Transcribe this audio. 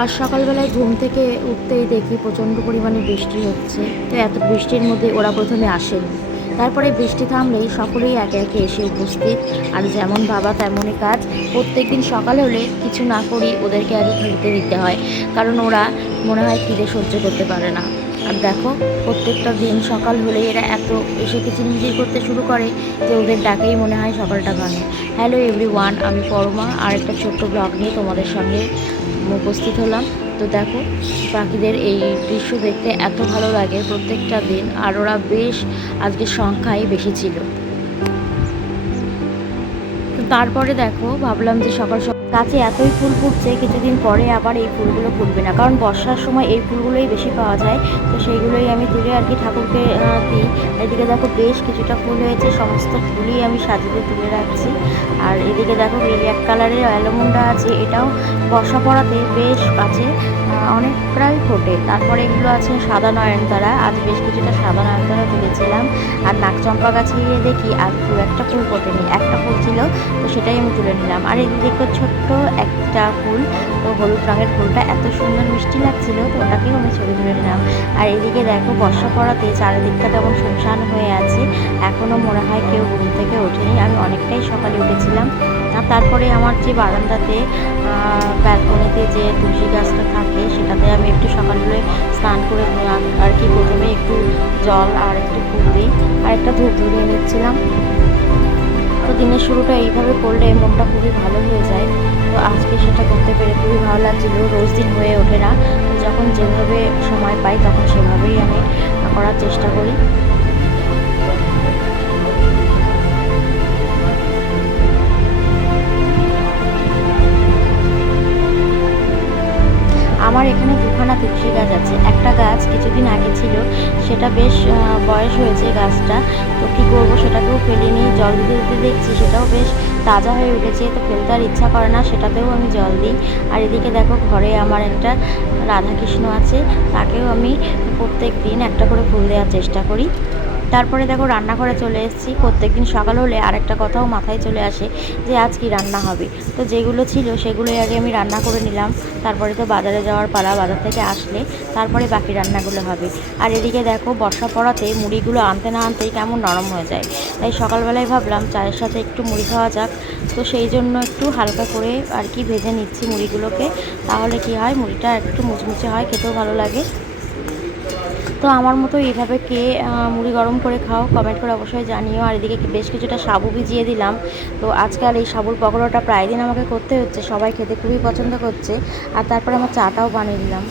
আজ সকালবেলায় ঘুম থেকে উঠতেই দেখি প্রচণ্ড পরিমাণে বৃষ্টি হচ্ছে। তো এত বৃষ্টির মধ্যে ওরা প্রথমে আসেনি। তারপরে বৃষ্টি থামলেই সকলেই একে একে এসে উপস্থিত। আর যেমন ভাবা তেমনই কাজ। প্রত্যেকদিন সকালে হলে কিছু না করি ওদেরকে আগে খেতে দিতে হয়, কারণ ওরা মনে হয় খিদে সহ্য করতে পারে না। আর দেখো, প্রত্যেকটা দিন সকাল হলেই এরা এত এসে কিচিরমিচির করতে শুরু করে যে ওদের ডাকেই মনে হয় সকালটা ভাঙে। হ্যালো এভরিওয়ান, আমি পরমা আর একটা ছোট্ট ব্লগ নিয়ে তোমাদের সঙ্গে উপস্থিত হলাম। তো দেখো, পাখিদের এই দৃশ্য দেখতে এত ভালো লাগে প্রত্যেকটা দিন। আর ওরা বেশ আজকের সংখ্যাই বেশি ছিল। তো তারপরে দেখো, ভাবলাম যে সকাল সকাল গাছে এতই ফুল ফুটছে, কিছুদিন পরে আবার এই ফুলগুলো ফুটবে না, কারণ বর্ষার সময় এই ফুলগুলোই বেশি পাওয়া যায়। তো সেইগুলোই আমি তুলে আর কি ঠাকুরকে দিই। এদিকে দেখো বেশ কিছুটা ফুল হয়েছে, সমস্ত ফুলই আমি সাজিয়ে তুলে রাখছি। আর এদিকে দেখো রেড কালারের অ্যালমন্ডা আছে, এটাও বর্ষা পড়াতে বেশ গাছে অনেক প্রায় ফোটে। তারপরে এগুলো আছে সাদা নয়নতারা, আজ বেশ কিছুটা সাদা নয়নতারা তুলেছিলাম। আর নাকচম্পা গাছে গিয়ে দেখি আর খুব একটা ফুল ফোটেনি, একটা ফুল ছিল, তো সেটাই আমি তুলে নিলাম। আর এদিকে দেখো ছোট্ট একটা ফুল, তো হলুদ রঙের ফুলটা এত সুন্দর মিষ্টি লাগছিল, তো ওটাকেও আমি ছবি তুলে নিলাম। আর এদিকে দেখো বর্ষা পড়াতে চারিদিকটা কেমন শুনশান হয়ে আছে, এখনও মনে হয় কেউ ঘুম থেকে ওঠেনি। আমি অনেকটাই সকালে উঠেছিলাম। আর তারপরে আমার যে বারান্দাতে ব্যালকনিতে যে তুলসী গাছটা থাকে, সেটাতে আমি একটু সকালবেলা স্নান করে আর কি প্রথমে একটু জল আর একটু ফুল দিই, আর একটা ধূপ ধরিয়ে নিচ্ছিলাম। তো দিনের শুরুটা এইভাবে করলে মনটা খুবই ভালো হয়ে যায়। তো আজকে সেটা করতে পেরে খুবই ভালো লাগছিলো। রোজ দিন হয়ে ওঠে না, তো যখন যেভাবে সময় পাই তখন সেভাবেই আমি করার চেষ্টা করি। আমার এখানে দুখানা তুলসী গাছ আছে। একটা গাছ কিছুদিন আগে ছিল, সেটা বেশ বয়স হয়েছে গাছটা। তো কী করবো, সেটাকেও ফেলিনি, জল দিতে দিতে দেখছি সেটাও বেশ তাজা হয়ে উঠেছে, তো ফেলতে আর ইচ্ছা করে না, সেটাতেও আমি জল দিই। আর এদিকে দেখো ঘরে আমার একটা রাধাকৃষ্ণ আছে, তাকেও আমি প্রত্যেক দিন একটা করে ফুল দেওয়ার চেষ্টা করি। তারপরে দেখো রান্নাঘরে চলে এসেছি। প্রত্যেকদিন সকাল হলে আরেকটা কথাও মাথায় চলে আসে যে আজ কি রান্না হবে। তো যেগুলো ছিল সেগুলোই আগে আমি রান্না করে নিলাম। তারপরে তো বাজারে যাওয়ার পালা, বাজার থেকে আসলে তারপরে বাকি রান্নাগুলো হবে। আর এদিকে দেখো বর্ষা পড়াতে মুড়িগুলো আনতে না আনতেই কেমন নরম হয়ে যায়, তাই সকালবেলায় ভাবলাম চায়ের সাথে একটু মুড়ি খাওয়া যাক। তো সেই জন্য একটু হালকা করে আর কি ভেজে নিচ্ছি মুড়িগুলোকে, তাহলে কি হয় মুড়িটা একটু মুচমুচে হয়, খেতেও ভালো লাগে। তো আমার মতো এইভাবে কে মুড়ি গরম করে খাও, কমেন্ট করে অবশ্যই জানিও। আর এদিকে বেশ কিছুটা সাবু ভিজিয়ে দিলাম। তো আজকাল এই সাবুর পকোড়াটা প্রায় দিন আমাকে করতে হচ্ছে, সবাই খেতে খুবই পছন্দ করছে। আর তারপরে আমার চাটাও বানিয়ে দিলাম।